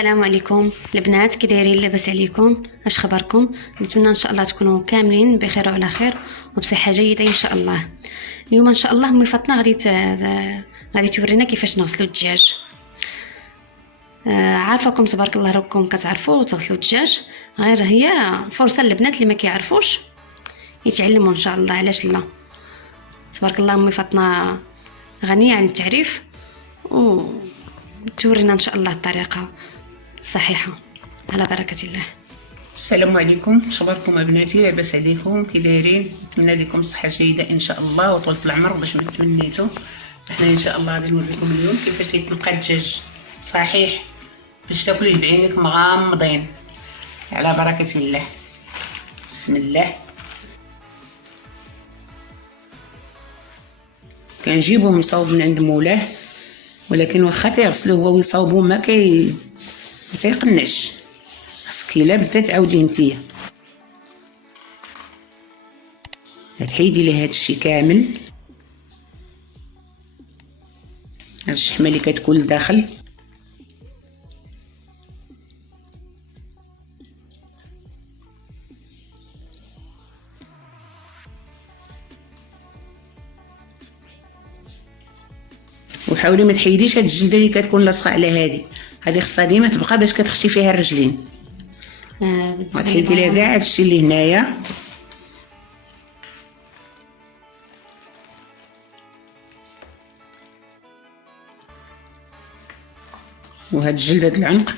السلام عليكم البنات، كي دايرين؟ لاباس عليكم؟ اش خبركم؟ نتمنى ان شاء الله تكونوا كاملين بخير وعلى خير وبصحه جيده ان شاء الله. اليوم ان شاء الله امي فاطمه غادي تورينا كيفاش نغسلوا الدجاج. عارفاكم تبارك الله راكم كتعرفوا تغسلوا الدجاج، غير هي فرصه للبنات اللي ما كيعرفوش يتعلموا ان شاء الله. علاش لا؟ تبارك الله امي فاطمه غنيه عن التعريف وتورينا ان شاء الله الطريقه الصحيحه على بركه الله. السلام عليكم، شباركم ابناتي؟ لاباس عليكم؟ كي دايرين؟ نتمنى لكم الصحه جيده ان شاء الله وطولة العمر باش ما تمنيتوا. احنا ان شاء الله غادي نوريكم اليوم كيفاش يتنقى الدجاج صحيح باش تاكلوه بعينك مغامضين على بركه الله. بسم الله. كنجيبوه مصاوب من عند مولاه، ولكن واخا تيغسلوه هو ويصاوبوه ما تيقنعش، خاصك الا بدا تعاود ليه نتيا تحيدي ليه هادشي كامل، هاد الشحمه اللي كتكون لداخل. وحاولي ما تحيديش هاد الجلده اللي كتكون لاصقه على هذه خصها ديما تبقى باش كتخشي فيها الرجلين. وتحيدي ليها كاع هادشي اللي هنايا. وهاد جلده العنق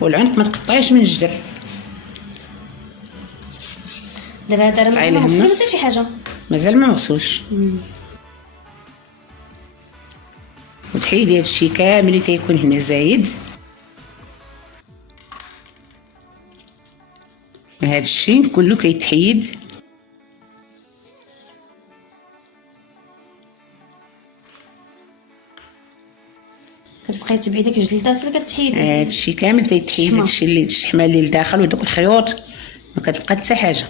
والعنق ما تقطعيش من الجدر. دابا هذا راه ما مغسول حتى شي حاجه، مازال ما مغسولش. وتحيدي هادشي كامل اللي تيكون هنا زايد. هادشي كله كيتحيد. كتبقاي تبعي داك الجلدات اللي كتحيد. هادشي كامل تيتحيد، هادشي اللي الشحمه اللي لداخل ودوك الخيوط ما كتبقى حتى حاجه.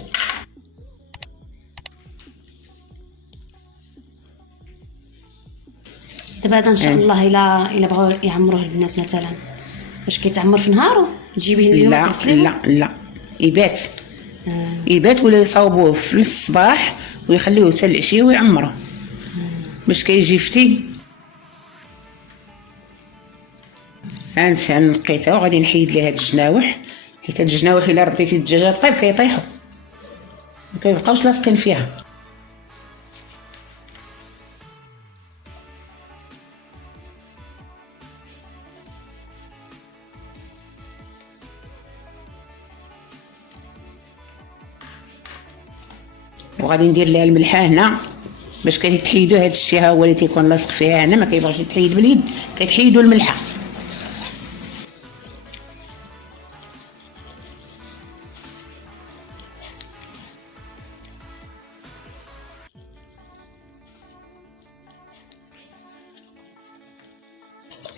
دابا هذا ان شاء الله الا بغاو يعمروه البنات مثلا، واش كيتعمر في نهارو تجيبيه اليوم تغسليه؟ لا يبات. يبات ولا يصاوبوه في الصباح ويخليوه حتى العشيه ويعمروه باش كيجي فتي. هانسى نقيتها وغادي نحيد ليها هاد الجناوح، حيت هاد الجناوح الا رديتي الدجاجه طيب كيطيحوا ما كيبقاوش لاصقين فيها. وغادي ندير ليها الملحه هنا باش كيتحيدوا هاد الشيء ها هو اللي تيكون لاصق فيها هنا، ما كيبغيش يتحيد باليد، كيتحيدوا الملحه.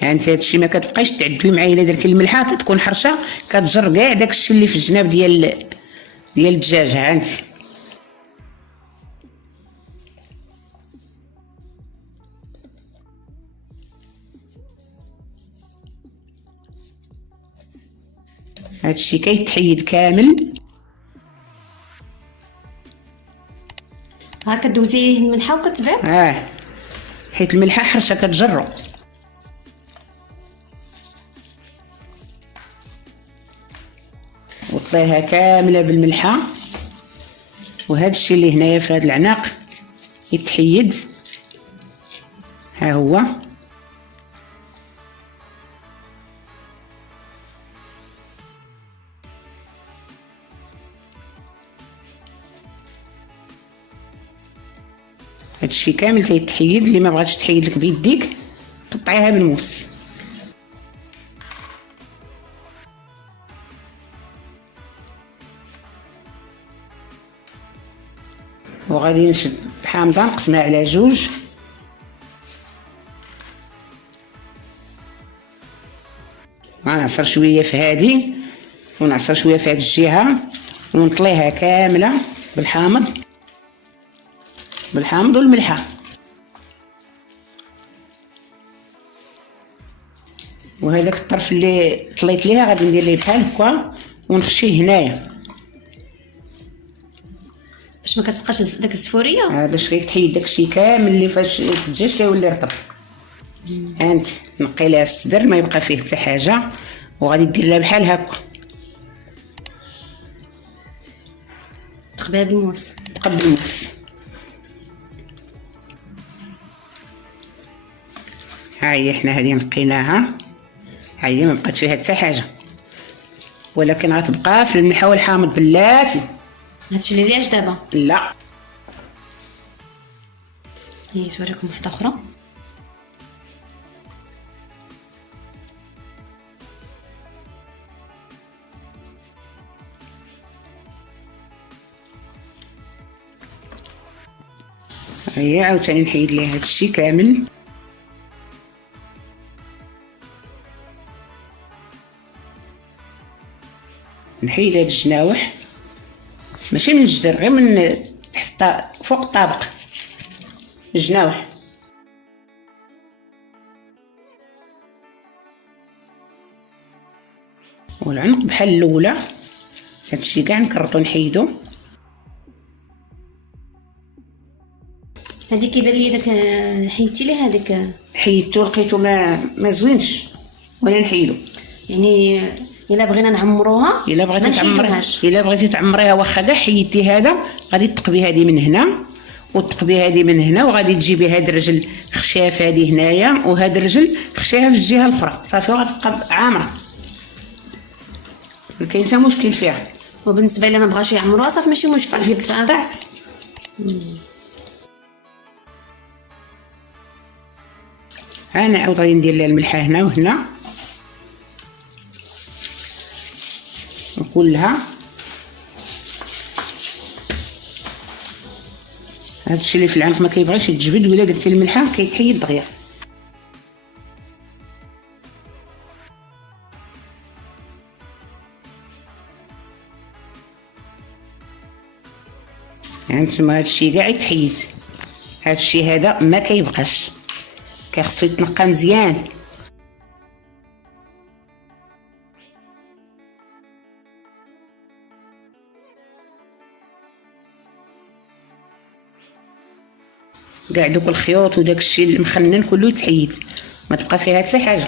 هانتي هادشي ما كتبقايش تعدوي معايا الا درتي الملحه كتكون حرشه كتجر كاع داكشي اللي في الجناب ديال الدجاج. هانتي هادشي كيتحيد كامل. ها كدوزيه الملحه وكتبيض. حيت الملحه حرشه كتجرو. وطليها كامله بالملحه. وهذا الشيء اللي هنايا في هذا العناق يتحيد، ها هو. هادشي كامل تيتحيد. اللي ما بغاتش تحيد لك بيديك قطعيها بالموس. وغادي نشد حامضه نقسمها على جوج غنعصر شويه في هذه ونعصر شويه في هذه الجهه ونطليها كامله بالحامض والملحه. وهذاك الطرف اللي طليت ليها غادي ندير ليه بحال هكا ونخشيه هنايا باش ما كتبقاش داك الزفوريه، باش غير تحيد داكشي كامل اللي فاش الدجاج تيولي رطب. انت نقي لها الصدر ما يبقى فيه حتى حاجه، وغادي دير لها بحال هكا تقبلها بالموس. ها هي حنا هذه نقيناها، ها هي ما بقات فيها حتى حاجه، ولكن غتبقى في الملح والحامض بلاتي. هادشي اللي لياش دابا؟ لا هي نوريكم وحده اخرى. هي عاوتاني نحيد ليها هادشي كامل. نحيد هاد الجناوح ماشي من الجدر، غير من تحت فوق الطابق الجناوح. والعنق بحال الاولى، هادشي كاع نكرطو نحيدو. هذيك كيبان لي داك حيدتي ليه هذيك، حيدتو لقيتو ما زوينش ولا نحيدو. يعني الا بغينا نعمروها، الا بغيتي تعمريها واخا كاع حيدتي هذا، غادي تقبي هذه من هنا وتقبي هذه من هنا، وغادي تجيبي هاد الرجل خشاف هذه هنايا وهاد الرجل خشاها في الجهه الاخرى، صافي غتبقى عامره، ما كاين حتى مشكل فيها. وبالنسبه الا ما بغاش يعمروها صافي ماشي مشكل، صافي تقطع. انا عاود غادي ندير لها الملحه هنا وهنا وكلها. هادشي اللي في العنق ما كيبغيش يتجبد، ولا درتي الملحه كيتحيد دغيا. هانتوما هادشي كاع يتحيد، هادشي هذا ما كيبقاش، كيخصو يتنقى مزيان. كاع دوك الخيوط وداك الشيء المخنن كله يتحيد، ما تبقى فيها حتى حاجه،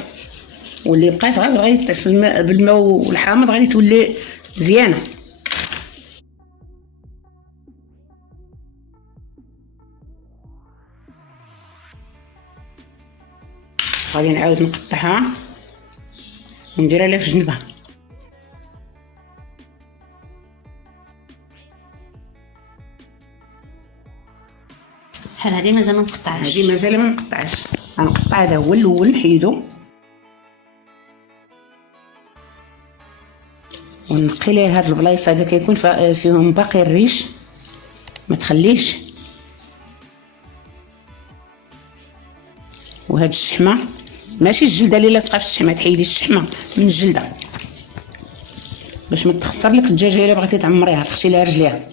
واللي بقات غير غادي تغسل بالماء والحامض غادي تولي مزيانه. غادي نعاود نقطعها ونديرها لها في جنبها. بحال هذه مازال ما نقطعهاش، هذه مازال ما نقطعش، غنقطع هذا هو الاول نحيدو ونقي ليه هاد البلايص هذا كيكون فيهم باقي الريش ما تخليش. وهاد الشحمه ماشي الجلده اللي لاصقه في الشحمه، تحيدي الشحمه من الجلده باش ما تخسر لك الدجاجه الا بغيتي تعمريها، تخشي لها رجليها.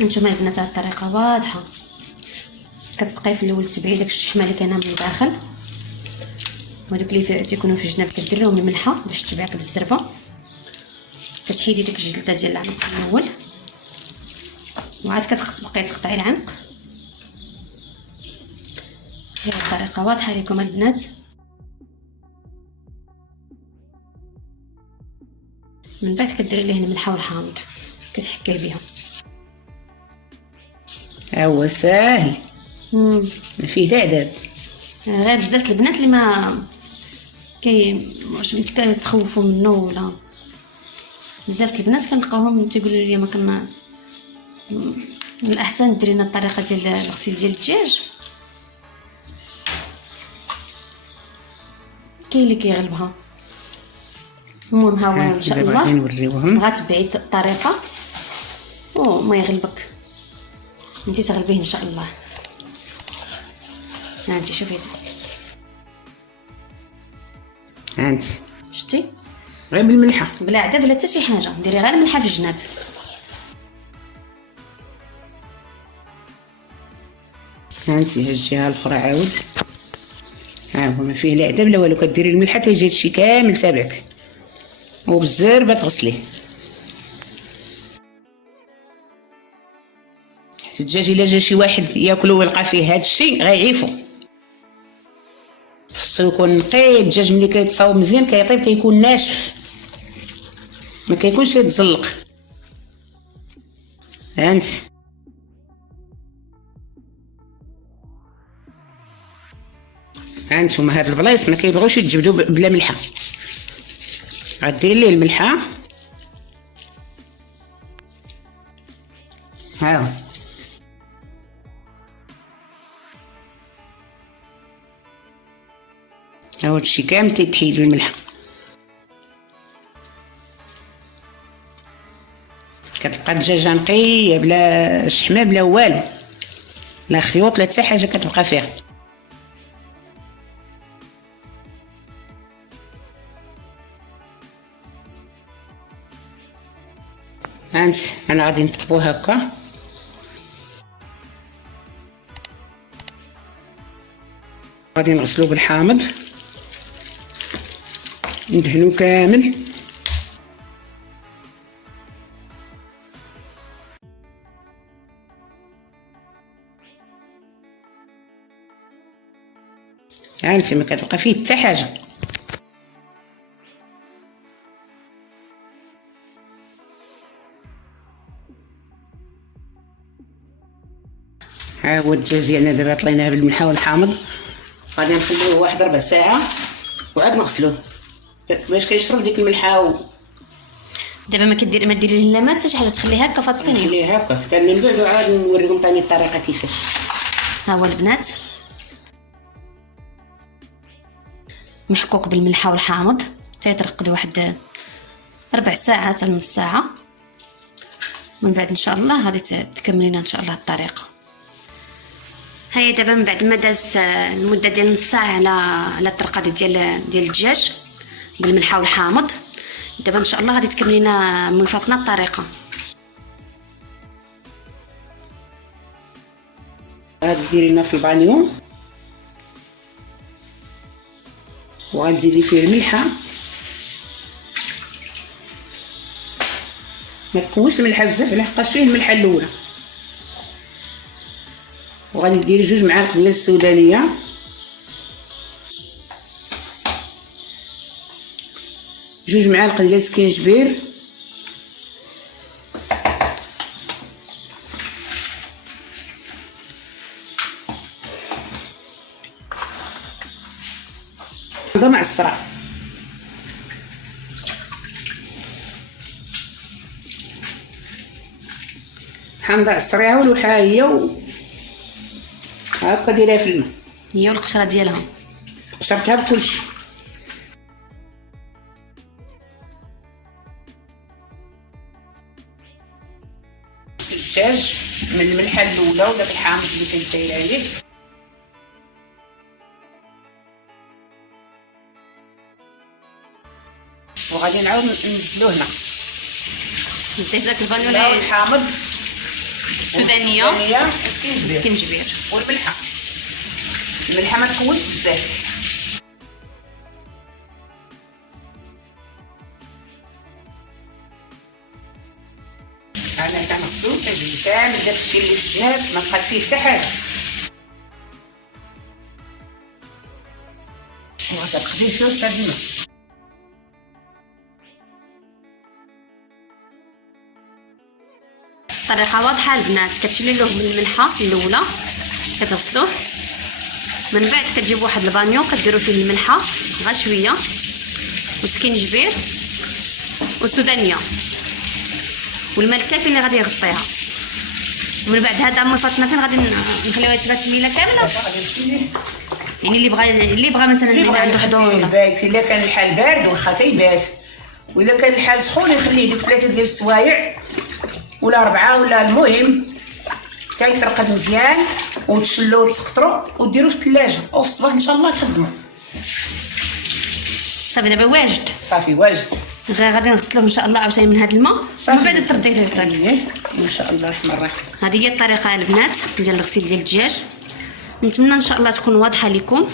نتوما البنات هاد الطريقه واضحه، كتبقاي في الاول تبعي داك الشحمه اللي كاينه من الداخل، وهذوك اللي تيكونوا في الجناب كدير لهم الملحه باش تبعك بالزربه، كتحيدي ديك الجلده ديال العنق الاول، وعاد كتبقاي تقطعي العنق. هي الطريقه واضحه لكم البنات. من بعد كديري ليه الملحه والحامض كتحكيه بها. هو ساهل ما فيه تعذاب، غير بزاف البنات اللي ما واش كتخوفوا منه، ولا بزاف البنات كنلقاوهم تيقولوا لي ما كنا من الاحسن ديرينا الطريقه ديال الغسيل ديال الدجاج. كاين اللي كيغلبها، المهم ها هو ان شاء دابا الله غادي نوريوهم. غتبعي الطريقه وما يغلبك، انت تغلبيه ان شاء الله. ها انت شوفي هانت شتي غير بالملحه بلا عدا بلا حتى شي حاجه، ديري غير الملحه في الجناب. هانت ها الجهه الاخرى عاود، ها هو ما فيه لا عدا بلا والو، كديري الملحه تيجي هادشي كامل تابعك وبالزربه تغسليه. الدجاج الا جا شي واحد ياكلو ويلقى فيه هاد الشيء غيعيفو، خصو يكون نقي. الدجاج ملي كيتصاوب مزيان كيطيب كيكون ناشف، ما كيكونش يتزلق. هانت هانتوما هاد البلايص ما كيبغيوش يتجبدوا بلا ملحه، غديري ليه الملحه. ها هو هادشي كامل تيتحيد بالملحه. كتبقى الدجاجه نقيه بلا شحمه بلا والو، لا خيوط لا حتى حاجه كتبقى فيها. هانت انا غادي نطبو هكا، غادي نغسلو بالحامض ندهنو كامل. هانت ما كتبقى فيه حتى حاجه. ها هو الدجاج ديالنا دابا طليناه بالملحه والحامض، غادي نخليوه واحد ربع ساعه وعاد نغسلوه باش كيشرب ديك الملحه دابا ما ديري لا ما حتى شي حاجه، تخليها هكا في الصينيه. نخليه هكا حتى من بعد وعاد نوريكم ثاني الطريقه كيفاش. ها هو البنات محكوك بالملحه والحامض تيترقد واحد ربع ساعه حتى نص ساعه. من بعد ان شاء الله غادي تكملينا ان شاء الله الطريقه. هيا دابا من بعد ما دازت المده ديال نص ساعه على الترقاد ديال الدجاج بالملحه والحامض، دابا ان شاء الله غادي تكملينا من فوقنا الطريقه. غادي ديري الماء في البانيو وغتزيدي فيه الملحه، ما تقويش الملحه بزاف لحقاش فيه الملحه الاولى. وغادي ديري 2 معالق ديال السودانيه، 2 معالق ديال السكينجبير، حامضه معصره، حامضه عصريها والوحه هي هكا ديريها في الماء، هي والقشره ديالها قشرتها بكلشي. الدجاج من الملحه الاولى ولا بالحامض اللي كنت دايره عليه، وغادي نعاود ننزلو هنا. ديت داك الفانيلا لا الحامض السودانيه والسكينجبير والملحه. الملحه ما تكونش بزاف. انا كنغسلو كنجيب كامل داكشي اللي في الجناب ما بقى فيه حتى حاجه، وغتقضي فيه وسط الماء. الطريقه واضحه البنات. كتشيلي له من الملحه الاولى كتغسلوه، من بعد كتجيبوا واحد البانيو كديروا فيه الملحه غير شويه وسكينجبير والسودانيه والماء الكافي اللي غادي يغطيها. ومن بعد هذا مي فاطمه فين غادي نخليوها يتغسل الليله كامله. يعني اللي بغى مثلا اللي عنده حضور البيت الا كان الحال بارد واخا تيبات واذا كان الحال سخون يخليه يدير 3 ديال السوايع ولا 4 ولا المهم حتى يترقد مزيان وتشلو وتسقطرو وديرو في الثلاجه او في الصباح ان شاء الله تخدمو. صافي دابا واجد، صافي واجد. غير غادي نغسلوه ان شاء الله عاوتاني من هذا الماء ومن بعد ترديه للطيب. ان شاء الله تمرك. هذه هي الطريقه البنات ديال الغسيل ديال الدجاج. نتمنى ان شاء الله تكون واضحه لكم.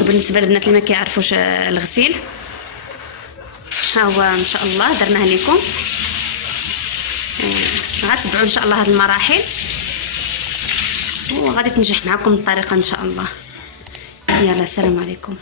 وبالنسبه للبنات اللي ما كيعرفوش الغسيل، ها هو ان شاء الله درناه لكم. غتبعوا ان شاء الله هذه المراحل وغادي تنجح معكم الطريقه ان شاء الله. يلا السلام عليكم.